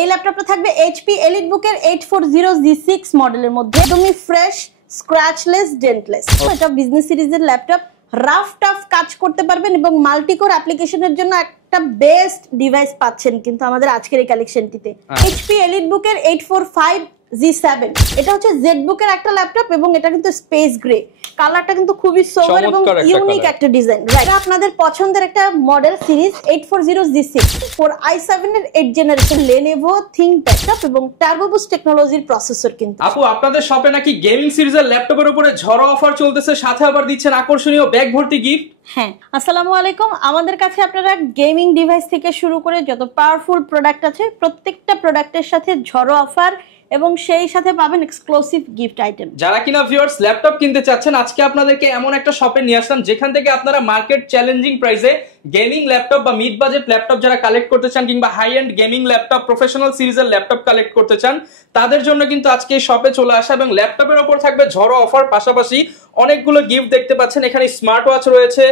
এই ল্যাপটপটা থাকবে HP EliteBook-এর 840G6 মডেলের মধ্যে, একদমই ফ্রেশ, স্ক্র্যাচলেস, ডেন্টলেস। এটা বিজনেস সিরিজের ল্যাপটপ, রাফ টাফ কাজ করতে পারবেন এবং মাল্টিকোর অ্যাপ্লিকেশনের জন্য একটা বেস্ট ডিভাইস পাচ্ছেন কিন্তু আমাদের আজকের এই কালেকশনটিতে। HP EliteBook-এর 845G7, এটা হচ্ছে জেডবুকের একটা ল্যাপটপ এবং এটা কিন্তু স্পেস গ্রে কালারটা, কিন্তু খুবই সোবার এবং ইউনিক একটা ডিজাইন। রাইট, আপনাদের পছন্দের একটা model series 840G6 for i7 এর 8th generation Lenovo ThinkPad laptop এবং টার্বো বুস্ট টেকনোলজির প্রসেসর। কিন্তু আপু, আপনাদের শপে নাকি গেমিং সিরিজের ল্যাপটপের উপরে ঝড়ো অফার চলতেছে, সাথে আবার দিচ্ছেন আকর্ষণীয় ব্যাগ ভর্তি গিফট। হ্যাঁ, আসসালামু আলাইকুম। আমাদের কাছে আপনারা গেমিং ডিভাইস থেকে শুরু করে যত পাওয়ারফুল প্রোডাক্ট আছে প্রত্যেকটা প্রোডাক্টের সাথে ঝড়ো অফার এবং সেই সাথে পাবেন এক্সক্লুসিভ গিফট আইটেম। যারা কিনা ভিউয়ার্স ল্যাপটপ কিনতে চাচ্ছেন, আজকে আপনাদেরকে এমন একটা শপে নিয়ে আসলাম যেখান থেকে আপনারা মার্কেট চ্যালেঞ্জিং প্রাইসে গেমিং ল্যাপটপ বা মিড বাজেট ল্যাপটপ যারা কালেক্ট করতে চান কিংবা high end gaming laptop, professional সিরিজের ল্যাপটপ কালেক্ট করতে চান, তাদের জন্য কিন্তু আজকে এই শপে চলে আসা এবং ল্যাপটপের ওপর থাকবে ঝড়ো অফার, পাশাপাশি অনেকগুলো গিফট দেখতে পাচ্ছেন। এখানে স্মার্ট ওয়াচ রয়েছে,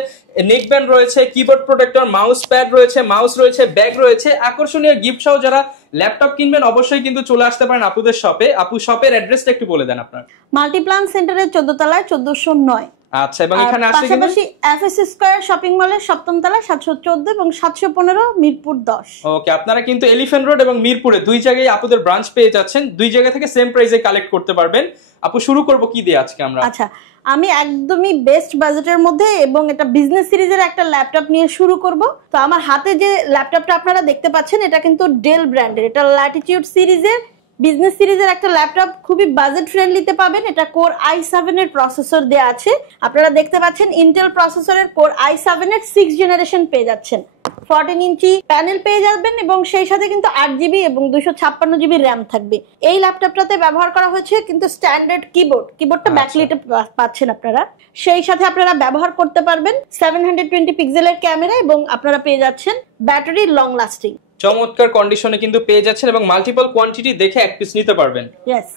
নেকব্যান্ড রয়েছে, কিবোর্ড প্রোটেক্টর, মাউস প্যাড রয়েছে, মাউস রয়েছে, ব্যাগ রয়েছে। আকর্ষণীয় গিফট সহ যারা ল্যাপটপ কিনবেন অবশ্যই কিন্তু চলে আসতে পারেন আপুদের শপে। আপু, শপের অ্যাড্রেসটা একটু বলে দেন আপনার। মাল্টিপ্লান সেন্টারের 14 তলায় 1409। আচ্ছা, এবং এখানে আসলে পাশাপাশি এফএস স্কয়ার শপিং মলের 7ম তলায় 714 এবং 715 মিরপুর 10। ওকে, আপনারা কিন্তু এলিফ্যান্ট রোড এবং মিরপুরে দুই জায়গায় আপুদের ব্রাঞ্চ পেয়ে যাচ্ছেন। দুই জায়গা থেকে সেম প্রাইসে কালেক্ট করতে পারবেন। আপু, শুরু করব কি দিয়ে আজকে আমরা? আচ্ছা, আমি একদমই বেস্ট বাজেটের মধ্যে এবং এটা বিজনেস সিরিজের একটা ল্যাপটপ নিয়ে শুরু করব। তো আমার হাতে যে ল্যাপটপটা আপনারা দেখতে পাচ্ছেন এটা কিন্তু ডেল ব্র্যান্ডের, এটা ল্যাটিটিউড সিরিজের বিজনেস সিরিজের একটা ল্যাপটপ, খুবই বাজেট ফ্রেন্ডলিতে পাবেন। এটা কোর i7 এর প্রসেসর দেয়া আছে, আপনারা দেখতে পাচ্ছেন ইন্টেল প্রসেসরের কোর i7 এর 6th জেনারেশন পেয়ে যাচ্ছেন। 14 ইঞ্চি প্যানেল পেয়ে যাবেন এবং সেই সাথে কিন্তু 8GB এবং 256GB র্যাম থাকবে। এই ল্যাপটপটাতে ব্যবহার করা হয়েছে কিন্তু স্ট্যান্ডার্ড কিবোর্ডটা ব্যাকলাইটে পাচ্ছেন আপনারা। সেই সাথে আপনারা ব্যবহার করতে পারবেন 720 পিক্সেলের ক্যামেরা এবং আপনারা পেয়ে যাচ্ছেন ব্যাটারি লং লাস্টিং। চমৎকার কন্ডিশনে কিন্তু পেয়ে যাচ্ছেন এবং মাল্টিপল কোয়ান্টিটি দেখে এক পিস নিতে পারবেন। ইয়েস,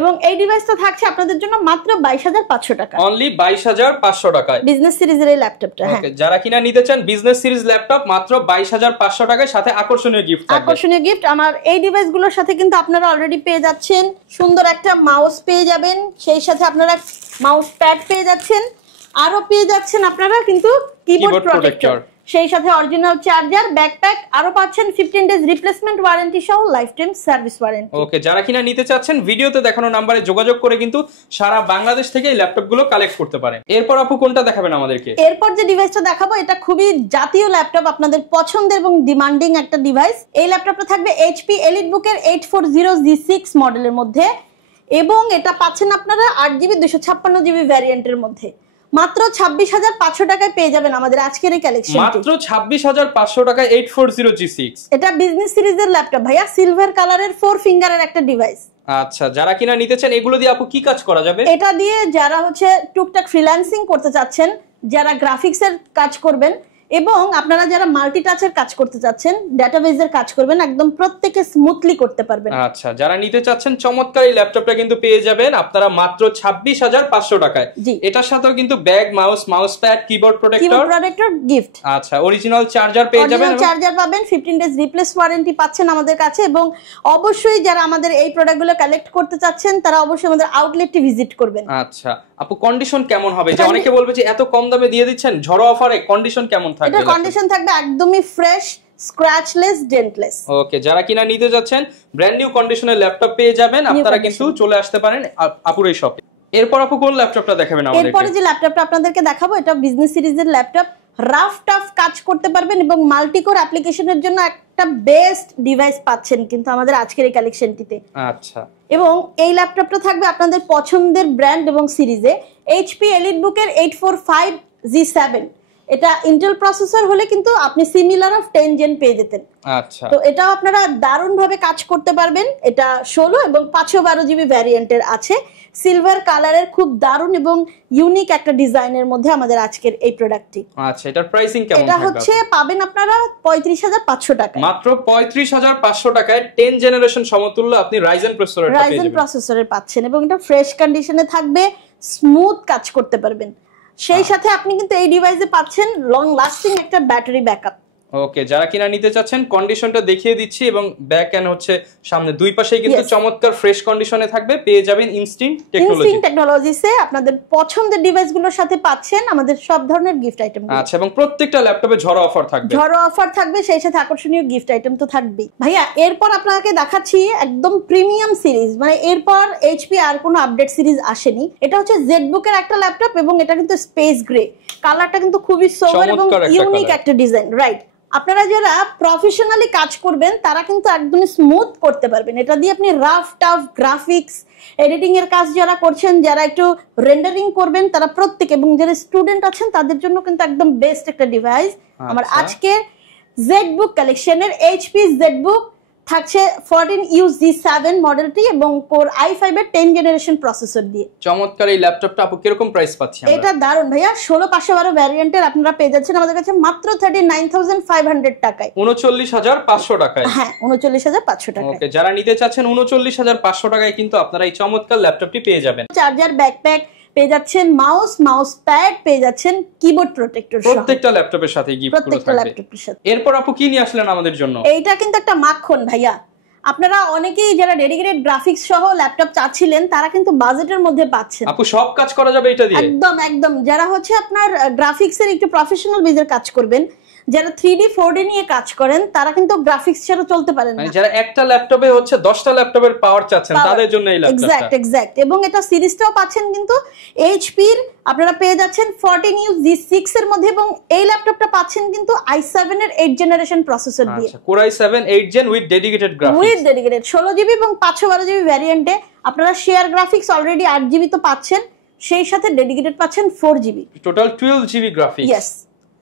এবং এই ডিভাইসটা থাকছে আপনাদের জন্য মাত্র 22,500 টাকা, অনলি 22,500 টাকায় বিজনেস সিরিজের এই ল্যাপটপটা। হ্যাঁ, যারা কিনা নিতে চান বিজনেস সিরিজ ল্যাপটপ মাত্র 22,500 টাকায়, সাথে আকর্ষণীয় গিফট থাকবে। আকর্ষণীয় গিফট আমার এই ডিভাইসগুলোর সাথে কিন্তু আপনারা অলরেডি পেয়ে যাচ্ছেন সুন্দর একটা মাউস পেয়ে যাবেন, সেই সাথে আপনারা মাউস প্যাড পেয়ে যাচ্ছেন, আরো পেয়ে যাচ্ছেন আপনারা কিন্তু কিবোর্ড প্রোটেক্টর, সেই সাথে অরিজিনাল চার্জার, ব্যাকপ্যাক, আরো পাচ্ছেন 15 ডেজ রিপ্লেসমেন্ট ওয়ারেন্টি সহ লাইফ টাইম সার্ভিস ওয়ারেন্টি। ওকে, যারা কিনা নিতে চাচ্ছেন ভিডিওতে দেখানো নম্বরে যোগাযোগ করে কিন্তু সারা বাংলাদেশ থেকে এই ল্যাপটপগুলো কালেক্ট করতে পারেন। এরপর আপু কোনটা দেখাবেন আমাদেরকে? এরপর যে ডিভাইসটা দেখাবো এটা খুবই জাতীয় ল্যাপটপ, আপনাদের পছন্দের এবং ডিমান্ডিং একটা ডিভাইস। এই ল্যাপটপটা থাকবে HP EliteBook-এর 840G6 মডেলের মধ্যে এবং এটা পাচ্ছেন আপনারা 8GB 256GB ভ্যারিয়েন্টের মধ্যে। মাত্র 26,500 টাকায় পেয়ে যাবেন আমাদের আজকের এই কালেকশন। মাত্র 26,500 টাকায় 840G6। এটা বিজনেস সিরিজের ল্যাপটপ ভাইয়া, সিলভার কালারের 4 ফিঙ্গারের একটা ডিভাইস। আচ্ছা, যারা কিনা নিতে চান এগুলো দিয়ে আপু কি কাজ করা যাবে? এটা দিয়ে যারা হচ্ছে টুকটাক ফ্রিল্যান্সিং করতে চাচ্ছেন, যারা গ্রাফিক্সের কাজ করবেন এবং আপনারা যারা মাল্টিটাচের কাজ করতে চাচ্ছেন, ডেটাবেজের কাজ করবেন, একদম প্রত্যেককে স্মুথলি করতে পারবেন। আচ্ছা, যারা নিতে চাচ্ছেন চমৎকার এই ল্যাপটপটা কিন্তু পেয়ে যাবেন আপনারা মাত্র 26,500 টাকায়। এটার সাথেও কিন্তু bag, mouse pad, keyboard protector gift. আচ্ছা, অরিজিনাল চার্জার পেয়ে যাবেন, চার্জার পাবেন, 15 ডেজ রিপ্লেস ওয়ারেন্টি পাচ্ছেন আমাদের কাছে। এবং অবশ্যই যারা আমাদের এই প্রোডাক্টগুলো কালেক্ট করতে চাচ্ছেন তারা অবশ্যই আমাদের আউটলেটটি ভিজিট করবেন। আচ্ছা আপু, কন্ডিশন কেমন হবে? যে অনেকে বলবে যে এত কম দামে দিয়ে দিচ্ছেন, ঝড়ো অফারে কন্ডিশন কেমন থাকবে? এটা কন্ডিশন থাকবে একদমই ফ্রেশ, স্ক্র্যাচলেস, ডেন্টলেস। ওকে, যারা কিনা নিতে যাচ্ছেন ব্র্যান্ড নিউ কন্ডিশনের ল্যাপটপ পেয়ে যাবেন, আপনারা কিন্তু চলে আসতে পারেন আপুর এই শপে। এরপর আপু কোন ল্যাপটপটা দেখাবেন আমাদেরকে? এরপর যে ল্যাপটপটা আপনাদেরকে দেখাবো এটা বিজনেস সিরিজের ল্যাপটপ, রাফ টাফ কাজ করতে পারবেন এবং মাল্টিকোর অ্যাপ্লিকেশনের জন্য একটা বেস্ট ডিভাইস পাচ্ছেন কিন্তু আমাদের আজকের এই কালেকশনটিতে। আচ্ছা, এবং এই ল্যাপটপটা থাকবে আপনাদের পছন্দের ব্র্যান্ড এবং সিরিজে। HP EliteBook-এর 845G7, এটা ইন্টেল প্রসেসর হলে কিন্তু আপনি সিমিলার অফ 10 জেন পেয়ে যেতেন। আচ্ছা, তো এটাও আপনারা দারুণ ভাবে কাজ করতে পারবেন। এটা 16 এবং 512GB ভ্যারিয়েন্টের আছে, সিলভার কালারের, খুব দারুণ এবং ইউনিক একটা ডিজাইনের মধ্যে আমাদের আজকের এই প্রোডাক্টটি। আচ্ছা, এটার প্রাইসিং কেমন থাকবে? এটা হচ্ছে পাবেন আপনারা 35,500 টাকা, মাত্র 35,500 টাকায় 10 জেনারেশন সমতুল্য আপনি রাইজেন প্রসেসরের পাচ্ছেন এবং এটা ফ্রেশ কন্ডিশনে থাকবে, স্মুথ কাজ করতে পারবেন। সেই সাথে আপনি কিন্তু এই ডিভাইসে পাচ্ছেন লং লাস্টিং একটা ব্যাটারি ব্যাকআপ। ওকে, যারা কিনা নিতে চাচ্ছেন কন্ডিশনটা দেখিয়ে দিচ্ছি, এবং ব্যাক এন্ড হচ্ছে সামনে দুই পাশেই কিন্তু চমৎকার ফ্রেশ কন্ডিশনে থাকবে। পেয়ে যাবেন ইনস্টিংক্ট টেকনোলজিসে আপনাদের পছন্দের ডিভাইসগুলোর সাথে পাচ্ছেন আমাদের সব ধরনের গিফট আইটেম। আচ্ছা, এবং প্রত্যেকটা ল্যাপটপে ঝড়ো অফার থাকবে, সেই সাথে আকর্ষণীয় গিফট আইটেম তো থাকবেই। ভাইয়া এরপর আপনাকে দেখাচ্ছি একদম প্রিমিয়াম সিরিজ, মানে এরপর এইচপি আর কোনো আপডেট সিরিজ আসেনি। এটা হচ্ছে জেডবুকের একটা ল্যাপটপ এবং এটা কিন্তু স্পেস গ্রে কালারটা, কিন্তু খুবই সোবার এবং ইউনিক একটা ডিজাইন, রাইট? আপনারা যারা প্রফেশনালি কাজ করবেন তারা কিন্তু একদম স্মুথ করতে পারবেন এটা দিয়ে। আপনি রাফ টাফ গ্রাফিক্স এডিটিং এর কাজ যারা করছেন, যারা একটু রেন্ডারিং করবেন, তারা প্রত্যেক, এবং যারা স্টুডেন্ট আছেন তাদের জন্য কিন্তু একদম বেস্ট একটা ডিভাইস। আমার আজকে জেডবুক কালেকশনের এইচপি জেডবুক থাকছে 14UZ7 মডেলটি এবং কোর i5 এর 10 জেনারেশন প্রসেসর দিয়ে। চমৎকার এই ল্যাপটপটা আপু কিরকম প্রাইস পাচ্ছি আমরা? এটা দারুন ভাইয়া, 16512 ভ্যারিয়েন্টের আপনারা পেয়ে যাচ্ছেন আমাদের কাছে মাত্র 39500 টাকায়, 39500 টাকায়। হ্যাঁ, 39500 টাকায়। ওকে, যারা নিতে চাচ্ছেন 39500 টাকায় কিন্তু আপনারা এই চমৎকার ল্যাপটপটি পেয়ে যাবেন। চার্জার, ব্যাকপ্যাক পেয়ে যাচ্ছেন, মাউস প্যাড পেয়ে যাচ্ছেন, কিবোর্ড প্রোটেক্টর সহ প্রত্যেকটা ল্যাপটপের সাথে গিফটগুলো থাকবে। এরপর আপু কি নিয়ে আসলেন আমাদের জন্য? এইটা কিন্তু একটা মাখন ভাইয়া। আপনারা অনেকেই যারা ডেডিকেটেড গ্রাফিক্স সহ ল্যাপটপ চাচ্ছিলেন তারা কিন্তু বাজেটের মধ্যে পাচ্ছেন। আপু সব কাজ করা যাবে এটা দিয়ে? একদম। যারা হচ্ছে আপনার গ্রাফিক্স এর একটু প্রফেশনাল বেজের কাজ করবেন, যারা 3D 4D নিয়ে কাজ করেন তারা কিন্তু গ্রাফিক্স ছাড়া চলতে পারেন না। যারা একটা ল্যাপটপে হচ্ছে 10টা ল্যাপটপের পাওয়ার চাচ্ছেন তাদের জন্য এই ল্যাপটপটা। এক্সাক্ট। এবং এটা সিরিজটাও পাচ্ছেন কিন্তু এইচপি এর, আপনারা পেয়ে যাচ্ছেন 14UZ6 এর মধ্যে, এবং এই ল্যাপটপটা পাচ্ছেন কিন্তু i7 এর 8 জেনারেশন প্রসেসর দিয়ে। আচ্ছা, Core i7 8 Gen with dedicated graphics, 16GB এবং 512GB ভ্যারিয়েন্টে। আপনারা শেয়ার গ্রাফিক্স অলরেডি 8GB তো পাচ্ছেন, সেই সাথে ডেডিকেটেড পাচ্ছেন 4GB, total 12GB graphics. Yes,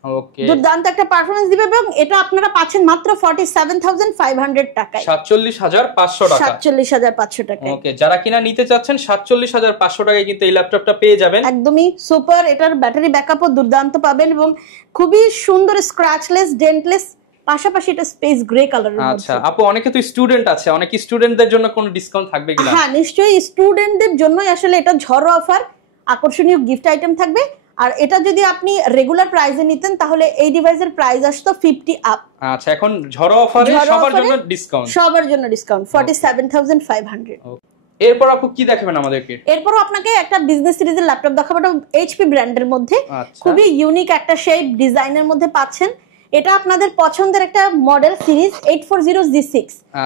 ওকে, দুর্দান্ত একটা পারফরম্যান্স দিবে এবং এটা আপনারা পাচ্ছেন মাত্র 47500 টাকায়, 47500 টাকা, 47500 টাকায়। ওকে, যারা কিনা নিতে চাচ্ছেন 47500 টাকায় কিন্তু এই ল্যাপটপটা পেয়ে যাবেন। একদমই সুপার। এটার ব্যাটারি ব্যাকআপও দুর্দান্ত পাবেন এবং খুবই সুন্দর স্ক্র্যাচলেস, ডেন্টলেস, পাশাপাশি এটা স্পেস গ্রে কালারের মধ্যে। আচ্ছা আপু, অনেকে তো স্টুডেন্ট আছে, অনেক স্টুডেন্টদের জন্য কোনো ডিসকাউন্ট থাকবে কিনা? হ্যাঁ, নিশ্চয়ই স্টুডেন্টদের জন্যই আসলে এটা ঝড়ো অফার, আকর্ষণীয় গিফট আইটেম থাকবে। আর এটা যদি আপনি রেগুলার প্রাইসে নিতেন তাহলে এই ডিভাইসের প্রাইস আসতো 50 আপ। আচ্ছা, এখন ঝড়ো অফারে সবার জন্য ডিসকাউন্ট, 47500। এরপর আপু কি দেখাবেন আমাদেরকে? এরপর আপনাকে একটা বিজনেস সিরিজের ল্যাপটপ দেখাবো, এটা এইচপি ব্র্যান্ডের মধ্যে, খুবই ইউনিক একটা শেপ ডিজাইনের মধ্যে পাচ্ছেন। এটা আপনাদের পছন্দের একটা মডেল সিরিজ 840G6,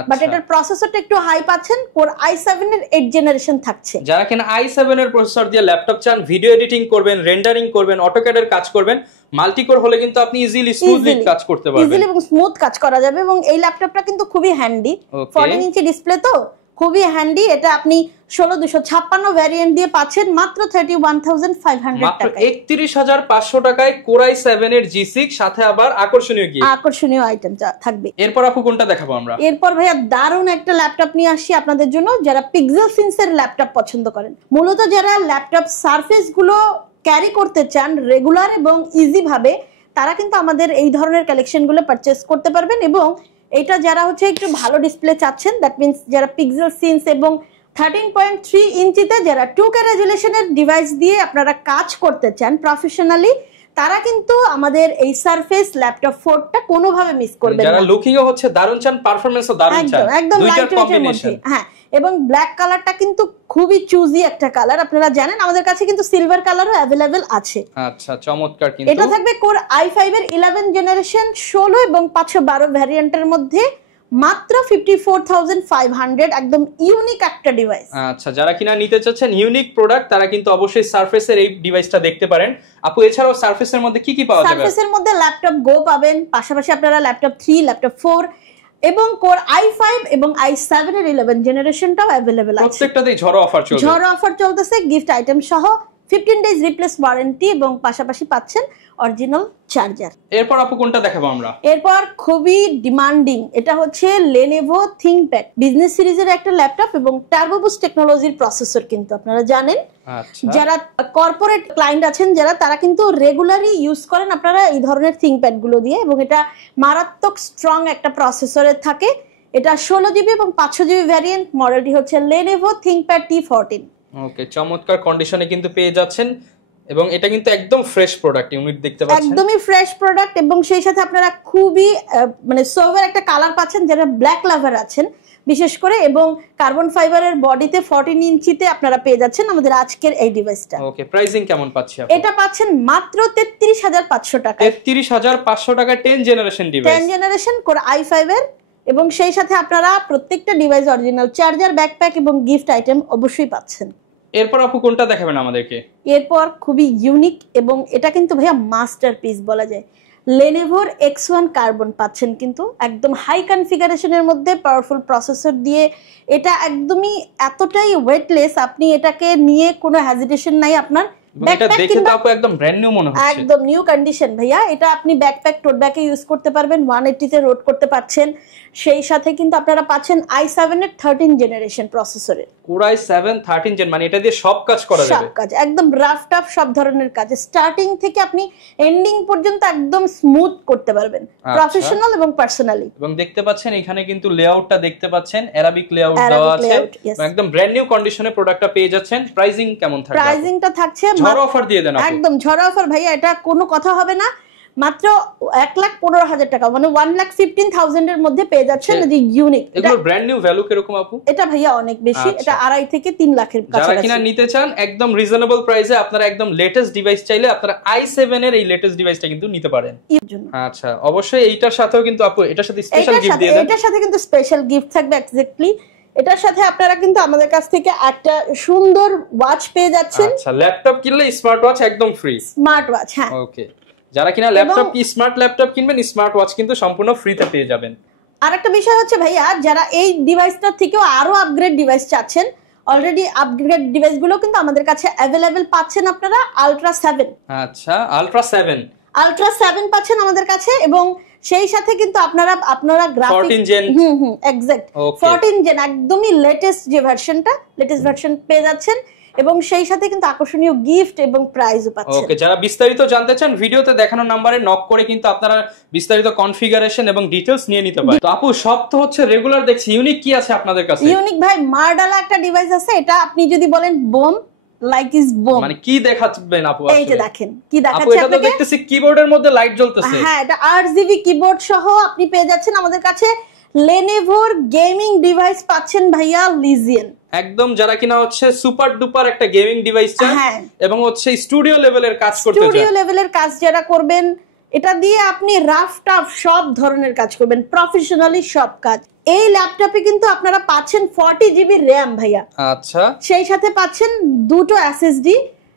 বাট এটার প্রসেসরটা একটু হাই পাচ্ছেন, কোর i7 এর 8 জেনারেশন থাকছে। যারা কিনা i7 এর প্রসেসর দিয়ে ল্যাপটপ চান, ভিডিও এডিটিং করবেন, রেন্ডারিং করবেন, অটোক্যাড এর কাজ করবেন, মাল্টিকোর হলে কিন্তু আপনি ইজিলি স্মুথলি কাজ করতে পারবেন, ইজিলি এবং স্মুথ কাজ করা যাবে। এবং এই ল্যাপটপটা কিন্তু খুবই হ্যান্ডি, 14 ইঞ্চি ডিসপ্লে তো খুবই হ্যান্ডি। এটা আপনি 16256 ভ্যারিয়েন্ট দিয়ে পাচ্ছেন মাত্র 31500 মাত্র টাকায়, 31500 টাকায় Core i7 এর G6, সাথে আবার আকর্ষণীয় আইটেম থাকবে। এরপর আপু কোনটা দেখাবো আমরা? এরপর ভাইয়া দারুণ একটা ল্যাপটপ নিয়ে আসি আপনাদের জন্য, যারা পিক্সেল সিন্স এর ল্যাপটপ পছন্দ করেন। মূলত যারা ল্যাপটপ সারফেস গুলো ক্যারি করতে চান রেগুলার এবং ইজি ভাবে, তারা কিন্তু আমাদের এই ধরনের কালেকশন গুলো পারচেজ করতে পারবেন। এবং এটা যারা হচ্ছে একটু ভালো ডিসপ্লে চাচ্ছেন, দ্যাট মিন্স যারা পিক্সেল সিন্স এবং 13.3 ইঞ্চিতে যারা 2K রেজুলেশনের ডিভাইস দিয়ে আপনারা কাজ করতে চান প্রফেশনালি, তারা কিন্তু আমাদের এই সারফেস ল্যাপটপ 4টা কোনোভাবে মিস করবেন না। যারা লুকিংও হচ্ছে দারুণ চান, পারফরম্যান্সও দারুণ চান, একদম লাইট ওয়েটের মধ্যে। হ্যাঁ, এবং ব্ল্যাক কালারটা কিন্তু খুবই চুজি একটা কালার। আপনারা জানেন আমাদের কাছে কিন্তু সিলভার কালারও अवेलेबल আছে। আচ্ছা, চমৎকার। কিন্তু এটা থাকবে কোর i5 এর 11 জেনারেশন 16 এবং 512 ভ্যারিয়েন্টের মধ্যে মাত্র 54500, একদম ইউনিক একটা ডিভাইস। আচ্ছা, যারা কিনা নিতে চাচ্ছেন ইউনিক প্রোডাক্ট তারা কিন্তু অবশ্যই সারফেসের এই ডিভাইসটা দেখতে পারেন। আপু, এছাড়াও সারফেসের মধ্যে কি কি পাওয়া যাবে? সারফেসের মধ্যে ল্যাপটপ গো পাবেন, পাশাপাশি আপনারা ল্যাপটপ 3, ল্যাপটপ 4 এবং কোর i5 এবং i7 এর 11 জেনারেশনটাও अवेलेबल আছে। প্রত্যেকটাতেই ঝড়ো অফার চলতেছে, গিফট আইটেম সহ 15 ডেজ রিপ্লেস ওয়ারেন্টি এবং পাশাপাশি পাচ্ছেন অরিজিনাল চার্জার। এরপর আপু কোনটা দেখাবো আমরা? এরপর খুবই ডিমান্ডিং, এটা হচ্ছে Lenovo ThinkPad বিজনেস সিরিজের একটা ল্যাপটপ এবং টার্বো বুস্ট টেকনোলজির প্রসেসর। কিন্তু আপনারা জানেন যারা কর্পোরেট ক্লায়েন্ট আছেন যারা, তারা কিন্তু রেগুলারলি ইউজ করেন আপনারা এই ধরনের ThinkPad গুলো দিয়ে, এবং এটা মারাত্মক স্ট্রং একটা প্রসেসরের থাকে। এটা 16GB এবং 500GB ভ্যারিয়েন্ট, মডেলটি হচ্ছে Lenovo ThinkPad T14। ওকে, চমৎকার কন্ডিশনে কিন্তু পেয়ে যাচ্ছেন এবং এটা কিন্তু একদম ফ্রেশ প্রোডাক্ট ইউনিট দেখতে পাচ্ছেন, একদমই ফ্রেশ প্রোডাক্ট এবং সেই সাথে আপনারা খুবই মানে সোভার একটা কালার পাচ্ছেন যারা ব্ল্যাক লাভার আছেন বিশেষ করে, এবং কার্বন ফাইবারের বডিতে 14 ইঞ্চিতে আপনারা পেয়ে যাচ্ছেন আমাদের আজকের এই ডিভাইসটা। ওকে, প্রাইসিং কেমন পাচ্ছি আপনি? এটা পাচ্ছেন মাত্র 33500 টাকা। 33500 টাকা 10 generation device, 10 generation core i5 এর, এবং সেই সাথে আপনারা প্রত্যেকটা ডিভাইস অরিজিনাল চার্জার, ব্যাকপ্যাক এবং গিফট আইটেম অবশ্যই পাচ্ছেন। এরপর আপু কোনটা দেখাবেন আমাদেরকে? এরপর খুবই ইউনিক এবং এটা কিন্তু ভাইয়া মাস্টারপিস বলা যায়, Lenovo X1 কার্বন পাচ্ছেন কিন্তু একদম হাই কনফিগারেশনের মধ্যে পাওয়ারফুল প্রসেসর দিয়ে। এটা একদমই এতটাই ওয়েটলেস, আপনি এটাকে নিয়ে কোনো হেজিটেশন নাই আপনার। এটা দেখে তো আপু একদম ব্র্যান্ড নিউ মনে হচ্ছে, একদম নিউ কন্ডিশন ভাইয়া। এটা আপনি ব্যাকপ্যাক টোট ব্যাগে ইউজ করতে পারবেন, 180 তে রোড করতে পারছেন। সেই সাথে কিন্তু আপনারা পাচ্ছেন i7 এর 13 জেনারেশন প্রসেসরের, Core i7 13 জেন, মানে এটা দিয়ে সব কাজ করা যাবে, সব কাজ একদম রাফ টাফ সব ধরনের কাজ স্টার্টিং থেকে আপনি এন্ডিং পর্যন্ত একদম স্মুথ করতে পারবেন, প্রফেশনাল এবং পার্সোনালি। এবং দেখতে পাচ্ছেন এখানে কিন্তু লেআউটটা দেখতে পাচ্ছেন, অ্যারাবিক লেআউট দেওয়া আছে, একদম ব্র্যান্ড নিউ কন্ডিশনে প্রোডাক্টটা পেয়ে যাচ্ছেন। প্রাইসিং কেমন থাকবে? প্রাইসিংটা থাকছে ঝড় অফার দিয়ে দেন আপু, একদম ঝড় অফার ভাইয়া, এটা কোনো কথা হবে না, মাত্র 1,15,000 টাকা, মানে 1,15,000 এর মধ্যে পেয়ে যাচ্ছেন এই ইউনিক। এগুলো ব্র্যান্ড নিউ ভ্যালু কিরকম আপু? এটা ভাইয়া অনেক বেশি, এটা 2.5 থেকে 3 লাখের কাছাকাছি। যারা কিনা নিতে চান একদম রিজনেবল প্রাইসে, আপনারা একদম লেটেস্ট ডিভাইস চাইলে আপনারা i7 এর এই লেটেস্ট ডিভাইসটা কিন্তু নিতে পারেন। আচ্ছা, অবশ্যই এইটার সাথেও কিন্তু আপু এটার সাথে স্পেশাল গিফট দিয়ে দেন। এটার সাথে কিন্তু স্পেশাল গিফট থাকবে এক্স্যাক্টলি। এটার সাথে আপনারা কিন্তু আমাদের কাছ থেকে একটা সুন্দর ওয়াচ পেয়ে যাচ্ছেন। আচ্ছা, ল্যাপটপ কিনলে স্মার্ট ওয়াচ একদম ফ্রি, স্মার্ট ওয়াচ, হ্যাঁ। ওকে, যারা কিনা ল্যাপটপ কি স্মার্ট ল্যাপটপ কিনবেন, স্মার্ট ওয়াচ কিন্তু সম্পূর্ণ ফ্রিতে পেয়ে যাবেন। আরেকটা বিষয় হচ্ছে ভাইয়া, যারা এই ডিভাইসটার থেকেও আরো আপগ্রেড ডিভাইস চাচ্ছেন, অলরেডি আপগ্রেড ডিভাইসগুলো কিন্তু আমাদের কাছে अवेलेबल পাচ্ছেন আপনারা। আলট্রা 7, আচ্ছা আলট্রা 7 পাচ্ছেন আমাদের কাছে, এবং সেই সাথে কিন্তু আপনারা গ্রাফিক্স 14 জেন, এক্সাক্ট 14 জেন একদমই লেটেস্ট যে ভার্সনটা, লেটেস্ট ভার্সন পেয়ে যাচ্ছেন, এবং সেই সাথে কিন্তু আকর্ষণীয় গিফট এবং প্রাইজও পাচ্ছেন। ওকে, যারা বিস্তারিত জানতে চান ভিডিওতে দেখানো নম্বরে নক করে কিন্তু আপনারা বিস্তারিত কনফিগারেশন এবং ডিটেইলস নিয়ে নিতে পারেন। তো আপু সব তো হচ্ছে রেগুলার দেখছি, ইউনিক কি আছে আপনাদের কাছে? ইউনিক ভাই মার্ডালা একটা ডিভাইস আছে, এটা আপনি যদি বলেন বোম লাইক ইজ বোম, মানে কি দেখাচ্ছেন আপু? এই যে দেখেন কি আপু, দেখাচ্ছে এটা তো দেখতেছি কিবোর্ডের মধ্যে লাইট জ্বলতেছে। হ্যাঁ, এটা RGB কিবোর্ড সহ আপনি পেয়ে যাচ্ছেন আমাদের কাছে। Lenovo গেমিং ডিভাইস পাচ্ছেন ভাইয়া লিজিয়ন, একদম যারা কিনা হচ্ছে সুপার ডুপার একটা গেমিং ডিভাইস চান এবং হচ্ছে স্টুডিও লেভেলের কাজ করতে চান, স্টুডিও লেভেলের কাজ যারা করবেন, এটা দিয়ে আপনি রাফ টাফ সব ধরনের কাজ করবেন, প্রফেশনালি সব কাজ। এই ল্যাপটপে কিন্তু আপনারা পাচ্ছেন 40 জিবি র্যাম ভাইয়া। আচ্ছা, সেই সাথে পাচ্ছেন দুটো SSD,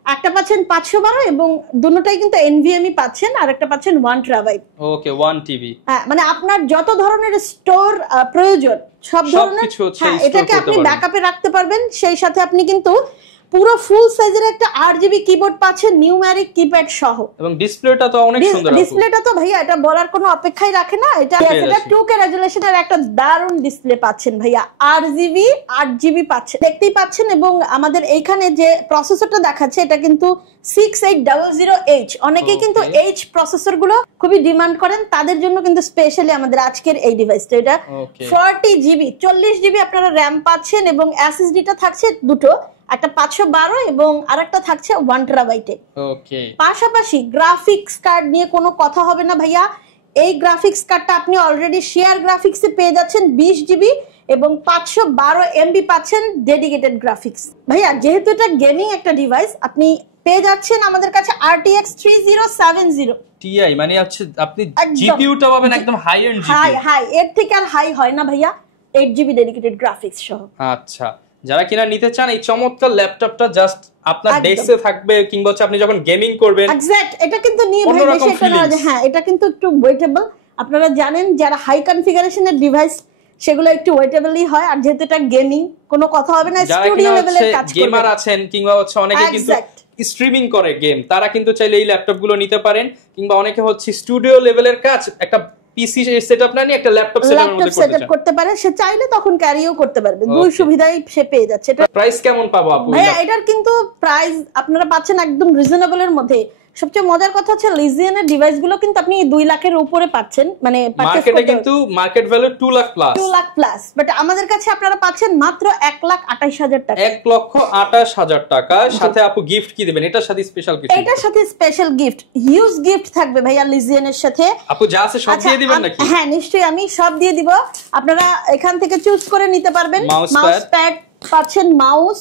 একটা পাচ্ছেন 512 এবং দুটোটাই কিন্তু NVMe পাচ্ছেন, আর একটা পাচ্ছেন 1 টেরাবাইট। ওকে, 1 TB, হ্যাঁ, মানে আপনার যত ধরনের স্টোর প্রয়োজন সব ধরনের, হ্যাঁ, এটাকে আপনি ব্যাকআপে রাখতে পারবেন। সেই সাথে আপনি কিন্তু পুরো ফুল সাইজের একটা 8GB কিবোর্ড পাচ্ছেন নিউমেরিক কিপ্যাড সহ, এবং ডিসপ্লেটা তো অনেক সুন্দর। ডিসপ্লেটা তো ভাইয়া এটা বলার কোনো অপেক্ষাই রাখে না, এটা 2K রেজোলিউশনের একটা দারুণ ডিসপ্লে পাচ্ছেন ভাইয়া। 8GB পাচ্ছেন, দেখতেই পাচ্ছেন। এবং আমাদের এইখানে যে প্রসেসরটা দেখাচ্ছে এটা কিন্তু 6800H, অনেকেই কিন্তু H প্রসেসর গুলো খুবই ডিমান্ড করেন, তাদের জন্য কিন্তু স্পেশালি আমাদের আজকের এই ডিভাইসটা। এটা 40GB 40GB আপনারা র্যাম পাচ্ছেন, এবং SSD-টা থাকছে দুটো, একটা 512 এবং আরেকটা থাকছে 1 টেরাবাইটে। ওকে, পাশাপাশি গ্রাফিক্স কার্ড নিয়ে কোনো কথা হবে না ভাইয়া। এই গ্রাফিক্স কার্ডটা আপনি অলরেডি শেয়ার গ্রাফিক্সে পেয়ে যাচ্ছেন 20GB এবং 512 MB পাচ্ছেন ডেডিকেটেড গ্রাফিক্স। ভাইয়া যেহেতু এটা গেমিং একটা ডিভাইস, আপনি পেয়ে যাচ্ছেন আমাদের কাছে RTX 3070 Ti, মানে আপনি জিপিইউটা পাবেন একদম হাই এন্ড জিপিইউ, হাই এর থেকে আর হাই হয় না ভাইয়া, 8GB ডেডিকেটেড গ্রাফিক্স সহ। আচ্ছা, যারা কিনা নিতে চান এই চমৎকার ল্যাপটপটা জাস্ট আপনার ডেস্কে থাকবে, কিংবা হচ্ছে আপনি যখন গেমিং করবেন, এক্স্যাক্ট এটা কিন্তু নিয়ে ভাই বেশি একটা না, হ্যাঁ এটা কিন্তু একটু ওয়েটেবল। আপনারা জানেন যারা হাই কনফিগারেশনের ডিভাইস সেগুলো একটু ওয়েটেবলই হয়, আর যেহেতু এটা গেমিং কোনো কথা হবে না, স্টুডিও লেভেলের কাজ করবেন, গেমার আছেন কিংবা হচ্ছে অনেকে কিন্তু স্ট্রিমিং করে গেম, তারা কিন্তু চাইলে এই ল্যাপটপ গুলো নিতে পারেন। কিংবা অনেকে হচ্ছে স্টুডিও লেভেলের কাজ একটা পিসি সেটআপ না নিয়ে একটা ল্যাপটপ সেটআপ করতে পারে, সে চাইলে তখন ক্যারিও করতে পারবে, দুই সুবিধাই সে পেয়ে যাচ্ছে। এটা প্রাইস কেমন পাবো আপু? ভাই এটার কিন্তু প্রাইস আপনারা পাচ্ছেন একদম রিজনেবল এর মধ্যে, সবচেয়ে মজার কথা হচ্ছে লিজিয়নের ডিভাইসগুলো কিন্তু আপনি 2 লাখের উপরে পাচ্ছেন, মানে মার্কেটে কিন্তু market value 2 lakh plus, 2 lakh plus, but আমাদের কাছে আপনারা পাচ্ছেন মাত্র 1,28,000 টাকা, 1,28,000 টাকা। সাথে আপু গিফট কি দিবেন? এটার সাথে স্পেশাল কিছু? এটার সাথে স্পেশাল গিফট, হিউজ গিফট থাকবে ভাইয়া লিজিয়নের সাথে। আপু যা আছে সব দিয়ে দিবেন নাকি? হ্যাঁ নিশ্চয়ই, আমি সব দিয়ে দিব, আপনারা এখান থেকে চুজ করে নিতে পারবেন। মাউস প্যাড পাচ্ছেন, মাউস,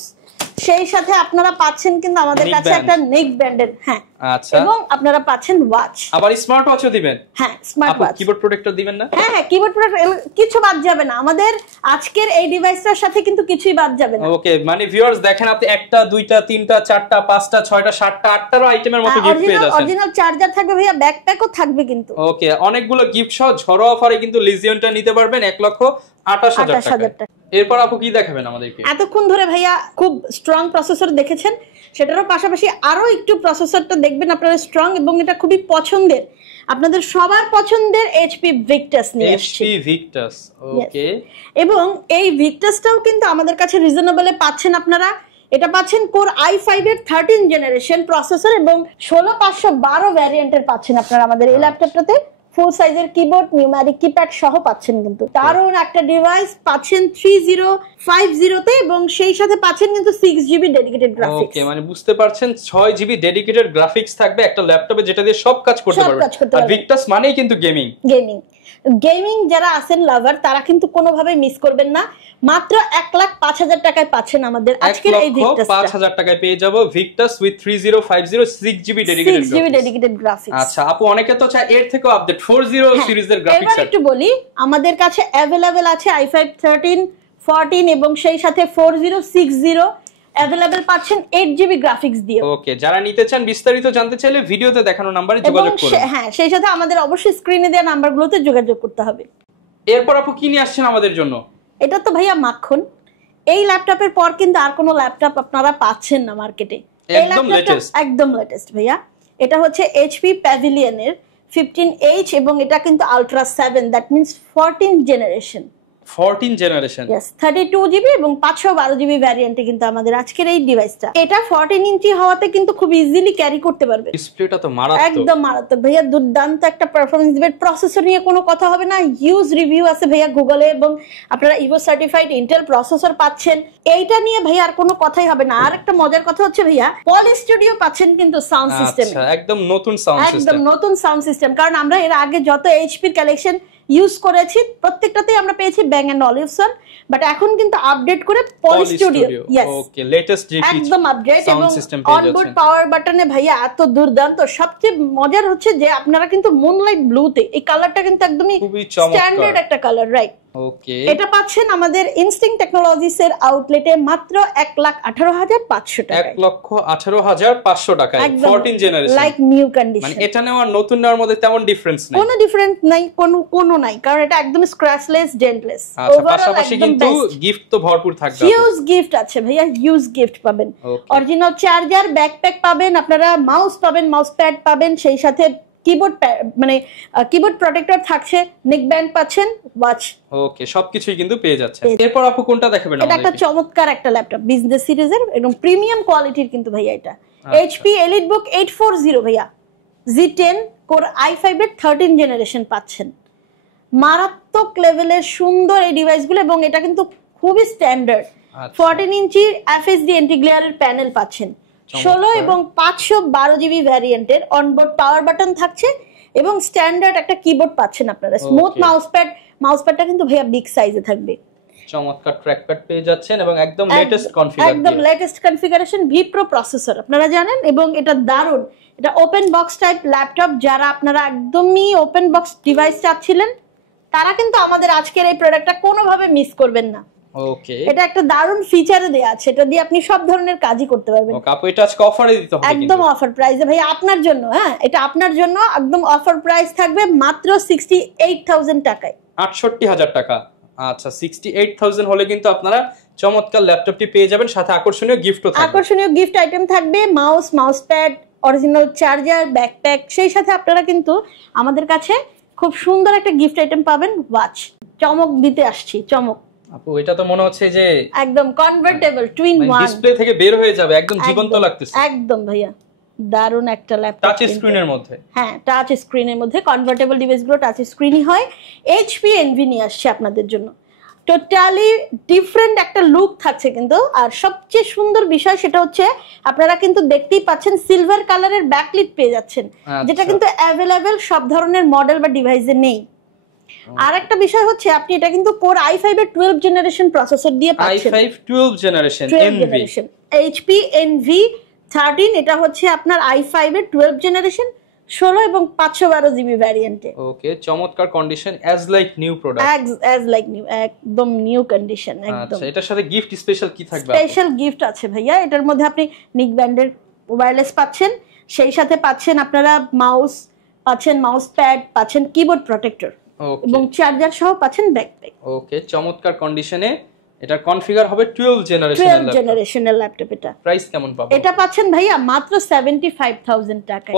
সেই সাথে আপনারা পাচ্ছেন কিন্তু আমাদের কাছে একটা নেক ব্যান্ডের, হ্যাঁ আচ্ছা, এবং আপনারা পাচ্ছেন ওয়াচ, আবার স্মার্ট ওয়াচও দিবেন। হ্যাঁ স্মার্ট ওয়াচ। কিবোর্ড প্রোটেক্টর দিবেন না? হ্যাঁ হ্যাঁ, কিবোর্ড প্রোটেক্টর কিছু বাদ যাবে না, আমাদের আজকের এই ডিভাইসটার সাথে কিন্তু কিছুই বাদ যাবে না। ওকে, মানে ভিউয়ার্স দেখেন, আপনি একটা দুইটা তিনটা চারটা পাঁচটা ছয়টা সাতটা আটটারও আইটেমের মতো গিফট পেয়ে যাচ্ছেন। অরিজিনাল চার্জার থাকবে ভাইয়া, ব্যাকপ্যাকও থাকবে কিন্তু। ওকে, অনেকগুলো গিফট সহ ঝড়ো অফারে কিন্তু লিজিয়নটা নিতে পারবেন 1,28,000 টাকা। এরপর আপু কি দেখাবেন আমাদেরকে? এতক্ষণ ধরে ভাইয়া খুব স্ট্রং প্রসেসর দেখেছেন, সেটারও পাশাপাশি আরো একটু প্রসেসরটা দেখবেন আপনারা স্ট্রং, এবং এটা খুবই পছন্দের, আপনাদের সবার পছন্দের HP Victus নিয়ে আসছে। HP Victus, ওকে। এবং এই Victusটাও কিন্তু আমাদের কাছে রিজনেবলে পাচ্ছেন আপনারা। এটা পাচ্ছেন কোর i5 এর 13 জেনারেশন প্রসেসর এবং 16512 ভ্যারিয়েন্টের পাচ্ছেন আপনারা আমাদের এই ল্যাপটপটাতে। ফুল সাইজের কিবোর্ড, নিউমেরিক কিপ্যাড সহ পাচ্ছেন কিন্তু। দারুণ একটা ডিভাইস পাচ্ছেন 3050 তে, এবং সেই সাথে পাচ্ছেন কিন্তু 6GB ডেডিকেটেড গ্রাফিক্স। ওকে, মানে বুঝতে পারছেন 6GB ডেডিকেটেড গ্রাফিক্স থাকবে একটা ল্যাপটপে, যেটা দিয়ে সব কাজ করতে পারবেন। আর ভিক্টাস মানেই কিন্তু গেমিং। গেমিং যারা আছেন লাভার, তারা কিন্তু কোনোভাবে মিস করবেন না। মাত্র 1,05,000 টাকায় পাচ্ছেন আমাদের আজকের এই ভিক্টাসটা। 1,05,000 টাকায় পেয়ে যাব Victus with 3050 6GB dedicated graphics. আচ্ছা আপু, অনেকে তো চায় এর থেকেও আপডেট 40 সিরিজের গ্রাফিক্স। এবার একটু বলি, আমাদের কাছে अवेलेबल আছে i5 13 14 এবং সেই সাথে 4060 अवेलेबल পাচ্ছেন 8GB গ্রাফিক্স দিয়ে। ওকে, যারা নিতে চান বিস্তারিত জানতে চাইলে ভিডিওতে দেখানো নম্বরে যোগাযোগ করুন। হ্যাঁ, সেই সাথে আমাদের অবশ্যই স্ক্রিনে দেওয়া নাম্বারগুলোতে যোগাযোগ করতে হবে। এরপর আপু কি নিয়ে আসছেন আমাদের জন্য? এটা তো ভাইয়া মাখন, এই ল্যাপটপের পর কিন্তু আর কোনো ল্যাপটপ আপনারা পাচ্ছেন না মার্কেটে। একদম লেটেস্ট ভাইয়া। এটা হচ্ছে HP Pavilion এর 15H এবং এটা কিন্তু Ultra 7, that means 14 generation. 14 generation, yes 32GB এবং 512GB ভ্যারিয়েন্টে কিন্তু আমাদের আজকের এই ডিভাইসটা। এটা 14 ইঞ্চি হওয়াতে কিন্তু খুব ইজিলি ক্যারি করতে পারবে। ডিসপ্লেটা তো মারাত্মক, একদম মারাত্মক ভাইয়া, দুর্দান্ত একটা পারফরম্যান্স দিবে। প্রসেসর নিয়ে কোনো কথা হবে না, হিউজ রিভিউ আছে ভাইয়া গুগলে, এবং আপনারা ইভো সার্টিফাইড ইন্টেল প্রসেসর পাচ্ছেন। এইটা নিয়ে ভাইয়া আর কোনো কথাই হবে না। আর একটা মজার কথা হচ্ছে ভাইয়া, পলি স্টুডিও পাচ্ছেন কিন্তু সাউন্ড সিস্টেম। আচ্ছা, একদম নতুন সাউন্ড সিস্টেম, একদম নতুন সাউন্ড সিস্টেম। কারণ আমরা এর আগে যত HP এর কালেকশন ইউজ করেছি প্রত্যেকটাতেই আমরা পেয়েছি ব্যাং এন্ড অলিভসন, বাট এখন কিন্তু আপডেট করে পলি স্টুডিও। ইয়েস, ওকে, লেটেস্ট জিপি একদম আপডেট, এবং সিস্টেম পেয়ে যাচ্ছেন। অনবোর্ড পাওয়ার বাটনে ভাইয়া এত দুর্দান্ত। সবচেয়ে মজার হচ্ছে যে আপনারা কিন্তু মুনলাইট ব্লুতে, এই কালারটা কিন্তু একদমই স্ট্যান্ডার্ড একটা কালার, রাইট? ওকে, এটা পাচ্ছেন আমাদের ইনস্টিংক্ট টেকনোলজিস এর আউটলেটে মাত্র 1,18,500 টাকা। 1,18,500 টাকা 14 জেনারেশন, লাইক নিউ কন্ডিশন। মানে এটা নেওয়ার নতুন নেওয়ার মধ্যে তেমন ডিফারেন্স নাই, কোনো ডিফারেন্স নাই, কোনো নাই, কারণ এটা একদম স্ক্র্যাচলেস, ডেন্টলেস। আচ্ছা, পাশাপাশি কিন্তু গিফট তো ভরপুর থাকবে। হিউজ গিফট আছে ভাইয়া, হিউজ গিফট পাবেন। অরিজিনাল চার্জার, ব্যাকপ্যাক পাবেন, আপনারা মাউস পাবেন, মাউস প্যাড পাবেন, সেই সাথে কিবোর্ড, মানে কিবোর্ড প্রোটেক্টর থাকছে, নেক ব্যান্ড পাচ্ছেন, ওয়াচ। ওকে, সবকিছুই কিন্তু পেয়ে যাচ্ছে। এরপর আপু কোনটা দেখাবেন আমাদের? এটা একটা চমৎকার একটা ল্যাপটপ, বিজনেস সিরিজের এবং প্রিমিয়াম কোয়ালিটির কিন্তু ভাইয়া। এটা HP EliteBook 840 ভাইয়া, Z10 কোর i5 এর 13 জেনারেশন পাচ্ছেন। মারাত্মক লেভেলের সুন্দর এই ডিভাইসগুলো, এবং এটা কিন্তু খুবই স্ট্যান্ডার্ড। 14 ইঞ্চি FHD এন্টি-গ্লেয়ারের প্যানেল পাচ্ছেন, 16 এবং 512GB ভ্যারিয়েন্টের অনবোর্ড পাওয়ার বাটন থাকছে, এবং স্ট্যান্ডার্ড একটা কিবোর্ড পাচ্ছেন আপনারা। স্মুথ মাউসপ্যাডটা কিন্তু ভাইয়া বিগ সাইজে থাকবে। চমৎকার ট্র্যাকপ্যাড পেয়ে যাচ্ছেন এবং একদম লেটেস্ট কনফিগার, একদম লেটেস্ট কনফিগারেশন, Vipro প্রসেসর আপনারা জানেন, এবং এটা দারুণ। এটা ওপেন বক্স টাইপ ল্যাপটপ, যারা আপনারা একদমই ওপেন বক্স ডিভাইস চাচ্ছিলেন তারা কিন্তু আমাদের আজকের এই প্রোডাক্টটা কোনোভাবে মিস করবেন না। ওকে, এটা একটা দারুণ ফিচারে দেয়া আছে, এটা দিয়ে আপনি সব ধরনের কাজই করতে পারবেন। ওকে আপু, এটা আজকে অফারে দিতে হবে, একদম অফার প্রাইসে ভাই আপনার জন্য। হ্যাঁ, এটা আপনার জন্য একদম অফার প্রাইস থাকবে মাত্র 68,000 টাকায়। 68,000 টাকা। আচ্ছা, 68,000 হলে কিন্তু আপনারা চমৎকার ল্যাপটপটি পেয়ে যাবেন, সাথে আকর্ষণীয় গিফটও থাকবে। আকর্ষণীয় গিফট আইটেম থাকবে, mouse pad, original charger, backpack, সেই সাথে আপনারা কিন্তু আমাদের কাছে খুব সুন্দর একটা গিফট আইটেম পাবেন, ওয়াচ। চমক দিতে আসছি, চমক। আপু, এটা তো মনে হচ্ছে যে একদম কনভার্টেবল টুইন ওয়ান, ডিসপ্লে থেকে বের হয়ে যাবে, একদম জীবন্ত লাগতেছে। একদম ভাইয়া দারুন একটা ল্যাপটপ, টাচ স্ক্রিনের মধ্যে। হ্যাঁ, টাচ স্ক্রিনের মধ্যে, কনভার্টেবল ডিভাইসগুলো টাচ স্ক্রিনই হয়। HP এনভি নিয়ে আসছে আপনাদের জন্য, টোটালি ডিফারেন্ট একটা লুক থাকছে কিন্তু। আর সবচেয়ে সুন্দর বিষয় সেটা হচ্ছে আপনারা কিন্তু দেখতেই পাচ্ছেন সিলভার কালারের ব্যাকলিট পেয়ে যাচ্ছেন, যেটা কিন্তু অ্যাভেলেবেল সব ধরনের মডেল বা ডিভাইসে নেই। আর একটা বিষয় হচ্ছে আপনি এটা কিন্তু কোর i5 এর 12 জেনারেশন প্রসেসর দিয়ে পাচ্ছেন। i5 12 generation NV, HP NV13, এটা হচ্ছে আপনার i5 এর 12 জেনারেশন 16 এবং 512 জিবি ভ্যারিয়েন্টে। ওকে, চমৎকার condition, as like new product, as like new, একদম নিউ কন্ডিশন একদম। আচ্ছা, এটার সাথে গিফট স্পেশাল কি থাকবে? স্পেশাল গিফট আছে ভাইয়া, এটার মধ্যে আপনি নিক ব্যান্ডের ওয়্যারলেস পাচ্ছেন, সেই সাথে পাচ্ছেন আপনারা মাউস পাচ্ছেন, মাউস প্যাড পাচ্ছেন, কিবোর্ড প্রোটেক্টর এবং চার্জার সহ পাচ্ছেন ব্যাকপ্যাক। ওকে, চমৎকার কন্ডিশনে এটা কনফিগার হবে 12 জেনারেশনের ল্যাপটপ। এটা প্রাইস কেমন পাবো? এটা পাচ্ছেন ভাইয়া মাত্র 75,000 টাকায়,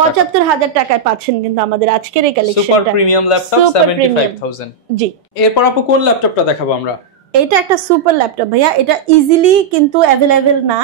75,000 টাকায় পাচ্ছেন কিন্তু আমাদের আজকের এই কালেকশনটা। Super premium laptop 75,000। জি, এরপর আপু কোন ল্যাপটপটা দেখাবো আমরা? এটা একটা সুপার ল্যাপটপ ভাইয়া, এটা ইজিলি কিন্তু অ্যাভেলেবেল না।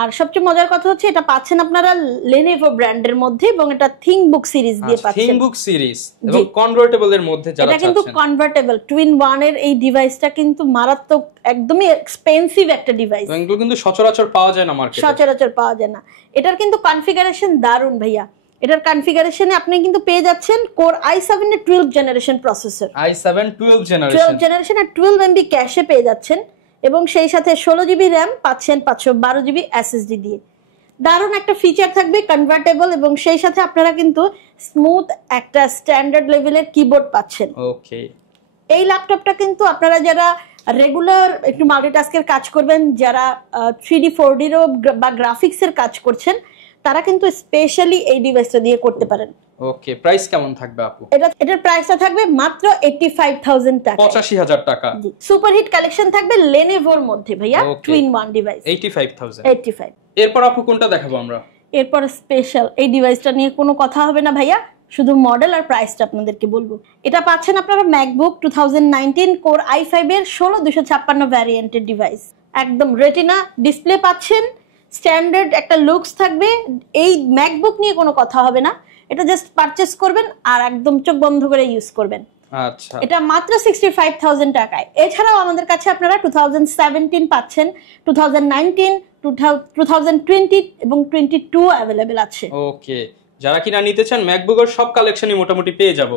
আর সবচেয়ে মজার কথা হচ্ছে এটা পাচ্ছেন আপনারা Lenovo ব্র্যান্ডের মধ্যে, এবং এটা ThinkBook সিরিজ দিয়ে পাচ্ছেন। ThinkBook সিরিজ এবং কনভার্টেবল এর মধ্যে যারা চাচ্ছেন, এটা কিন্তু কনভার্টেবল টুইন 1 এর এই ডিভাইসটা কিন্তু মারাত্মক, একদমই এক্সপেন্সিভ একটা ডিভাইস। এগুলো কিন্তু সচরাচর পাওয়া যায় না মার্কেটে, সচরাচর পাওয়া যায় না। এটার কিন্তু কনফিগারেশন দারুন ভাইয়া। এটার কনফিগারেশনে আপনি কিন্তু পেয়ে যাচ্ছেন কোর i7 এর 12 জেনারেশন প্রসেসর, i7 12 জেনারেশন আর 12 MB ক্যাশে পেয়ে যাচ্ছেন, এবং সেই সাথে 16 জিবি র্যাম পাচ্ছেন 512 জিবি SSD দিয়ে। দারুণ একটা ফিচার থাকবে, কনভার্টেবল, এবং সেই সাথে আপনারা কিন্তু স্মুথ একটা স্ট্যান্ডার্ড লেভেলের কিবোর্ড পাচ্ছেন। ওকে, এই ল্যাপটপটা কিন্তু আপনারা যারা রেগুলার একটু মাল্টিটাস্কের কাজ করবেন, যারা 3D 4D বা গ্রাফিক্সের কাজ করছেন, তারা কিন্তু স্পেশালি এই ডিভাইসটা দিয়ে করতে পারেন। ওকে, প্রাইস কেমন থাকবে আপু? এটার প্রাইসটা থাকবে মাত্র 85,000 টাকা, 85,000 টাকা। সুপার হিট কালেকশন থাকবে Lenovoর মধ্যে ভাইয়া, টুইন 1 ডিভাইস 85,000। এরপর আপু কোনটা দেখাবো আমরা? এরপর স্পেশাল এই ডিভাইসটা নিয়ে কোনো কথা হবে না ভাইয়া, শুধু মডেল আর প্রাইসটা আপনাদেরকে বলবো। এটা পাচ্ছেন আপনারা ম্যাকবুক 2019 কোর i5 এর 16256 ভ্যারিয়েন্টের ডিভাইস, একদম রেটিনা ডিসপ্লে পাচ্ছেন, স্ট্যান্ডার্ড একটা লুকস থাকবে। এই ম্যাকবুক নিয়ে কোনো কথা হবে না, এটা জাস্ট পারচেজ করবেন আর একদম চোখ বন্ধ করে ইউজ করবেন। আচ্ছা, এটা মাত্র 65,000 টাকায়। এছাড়াও আমাদের কাছে আপনারা 2017 পাচ্ছেন, 2019, 2020 এবং 22 অ্যাভেলেবেল আছে। ওকে, যারা কিনা নিতে চান ম্যাকবুকের সব কালেকশনই মোটামুটি পেয়ে যাবে।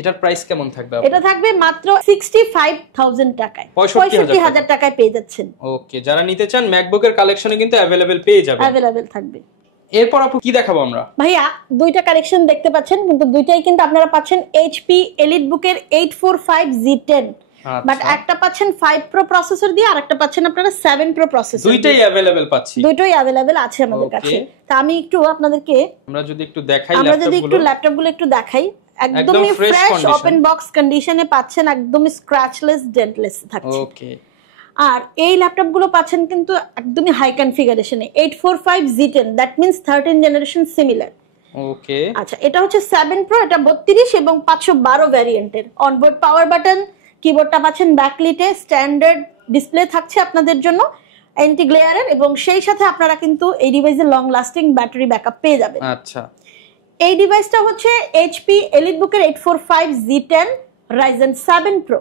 এটার প্রাইস কেমন থাকবে? এটা থাকবে মাত্র 65,000 টাকায়, 65,000 টাকায় পেয়ে যাচ্ছেন। ওকে, যারা নিতে চান ম্যাকবুকের কালেকশনই কিন্তু অ্যাভেলেবেল পেয়ে যাবে, অ্যাভেলেবেল থাকবে। এরপর আপু কি দেখাবো আমরা? ভাইয়া দুইটা কালেকশন দেখতে পাচ্ছেন, কিন্তু দুইটাই কিন্তু আপনারা পাচ্ছেন HP EliteBook-এর 845Z10, বাট একটা পাচ্ছেন 5 Pro প্রসেসর দিয়ে, আর একটা পাচ্ছেন আপনারা 7 Pro প্রসেসর। দুইটাই अवेलेबल পাচ্ছি, দুইটাই अवेलेबल আছে আমাদের কাছে। তা আমি একটু আপনাদেরকে আমরা যদি একটু দেখাই, ল্যাপটপগুলো দেখাই, একদমই ফ্রেশ ওপেন বক্স কন্ডিশনে পাচ্ছেন, একদমই স্ক্র্যাচলেস ডেন্টলেস থাকছে। ওকে, আর এই ল্যাপটপগুলো পাচ্ছেন কিন্তু একদমই হাই কনফিগারেশনে, 845Z10, that means 13 generation similar. Okay, আচ্ছা, এটা হচ্ছে 7 Pro, এটা 32 এবং 512 ভ্যারিয়েন্টের। অনবোর্ড পাওয়ার বাটন, কিবোর্ডটা পাচ্ছেন ব্যাকলিটে, স্ট্যান্ডার্ড ডিসপ্লে থাকছে আপনাদের জন্য অ্যান্টি গ্লেয়ারের, এবং সেই সাথে আপনারা কিন্তু এই ডিভাইসে লং লাস্টিং ব্যাটারি ব্যাকআপ পেয়ে যাবেন। আচ্ছা, এই ডিভাইসটা হচ্ছে HP EliteBook-এর 845Z10 Ryzen 7 Pro।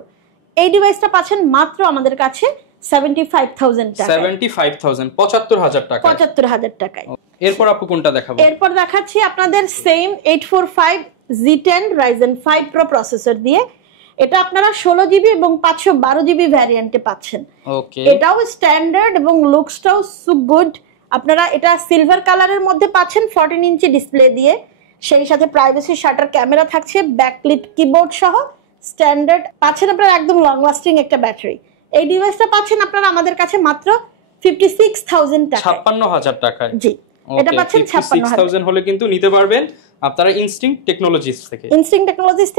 এই ডিভাইসটা পাচ্ছেন মাত্র আমাদের কাছে 75,000 টাকা, 75,000 টাকা, 75,000 টাকায়। এরপর আপু কোনটা দেখাবো? এরপর দেখাচ্ছি আপনাদের same 845Z10 Ryzen 5 Pro processor দিয়ে। এটা আপনারা 16 জিবি এবং 512 জিবি ভ্যারিয়েন্টে পাচ্ছেন। ওকে, এটাও স্ট্যান্ডার্ড এবং লুকসটাও সো গুড। আপনারা এটা সিলভার কালারের মধ্যে পাচ্ছেন 14 ইঞ্চি ডিসপ্লে দিয়ে, সেই সাথে প্রাইভেসি শাটার ক্যামেরা থাকছে, ব্যাকলিট কিবোর্ড সহ স্ট্যান্ডার্ড পাচ্ছেন আপনারা, একদম লং লাস্টিং একটা ব্যাটারি। এই ডিভাইসটা পাচ্ছেন আপনারা আমাদের কাছে মাত্র 56,000 টাকা, 56,000 টাকায়। জি, এটা পাচ্ছেন 56,000 হলে কিন্তু নিতে পারবেন আপনারা ইনস্টিংক্ট টেকনোলজিস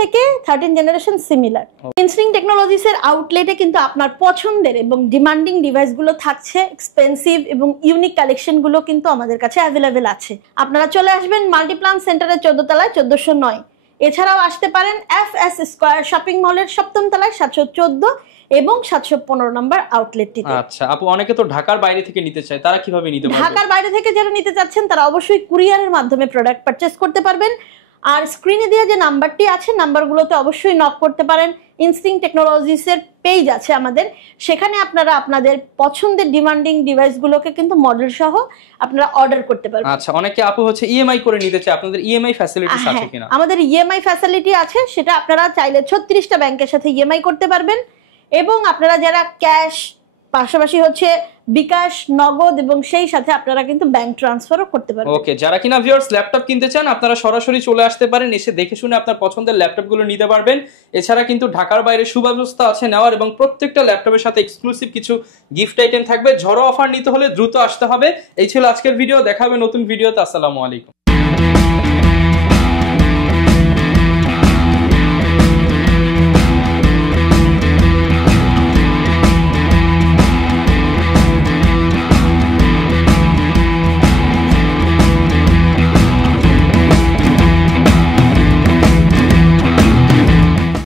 থেকে 13 জেনারেশন সিমিলার। ইনস্টিংক্ট টেকনোলজিস এর আউটলেটে কিন্তু আপনার পছন্দের এবং ডিমান্ডিং ডিভাইসগুলো থাকছে, এক্সপেন্সিভ এবং ইউনিক কালেকশনগুলো কিন্তু আমাদের কাছে অ্যাভেলেবেল আছে। আপনারা চলে আসবেন মাল্টিপ্লান সেন্টারের 14 তলায় 1409। এছাড়াও আসতে পারেন FS স্কয়ার শপিং মলের 7ম তলায় 714 এবং 715 নম্বর আউটলেটটিতে। আচ্ছা আপু, অনেকে তো ঢাকার বাইরে থেকে নিতে চায়, তারা কিভাবে নিতে পারবে? ঢাকার বাইরে থেকে যারা নিতে চাচ্ছেন তারা অবশ্যই কুরিয়ারের মাধ্যমে প্রোডাক্ট পারচেজ করতে পারবেন। আর স্ক্রিনে দেওয়া যে নাম্বারটি আছে, নাম্বারগুলোতে অবশ্যই নক করতে পারেন। ইনস্টিংক্ট টেকনোলজিসের পেজ আছে আমাদের, সেখানে আপনারা আপনাদের পছন্দের ডিমান্ডিং ডিভাইসগুলোকে কিন্তু মডেল সহ আপনারা অর্ডার করতে পারবেন। আচ্ছা, অনেকে আপু হচ্ছে ইএমআই করে নিতে চায়, আপনাদের ইএমআই ফ্যাসিলিটিস আছে কিনা? আমাদের ইএমআই ফ্যাসিলিটি আছে, সেটা আপনারা চাইলে 36টা ব্যাংকের সাথে ইএমআই করতে পারবেন। এবং আপনারা যারা ক্যাশ পাশাপাশি হচ্ছে বিকাশ, নগদ এবং সেই সাথে আপনারা কিন্তু ব্যাংক ট্রান্সফারও করতে পারবেন। ওকে, যারা কিনা ভিউয়ার্স ল্যাপটপ কিনতে চান আপনারা সরাসরি চলে আসতে পারেন, এসে দেখে শুনে আপনার পছন্দের ল্যাপটপগুলো নিতে পারবেন। এছাড়া কিন্তু ঢাকার বাইরে সুব্যবস্থা আছে নেওয়ার, এবং প্রত্যেকটা ল্যাপটপের সাথে এক্সক্লুসিভ কিছু গিফট আইটেম থাকবে। ঝড়ো অফার নিতে হলে দ্রুত আসতে হবে। এই ছিল আজকের ভিডিও, দেখা হবে নতুন ভিডিওতে। আসসালামু আলাইকুম।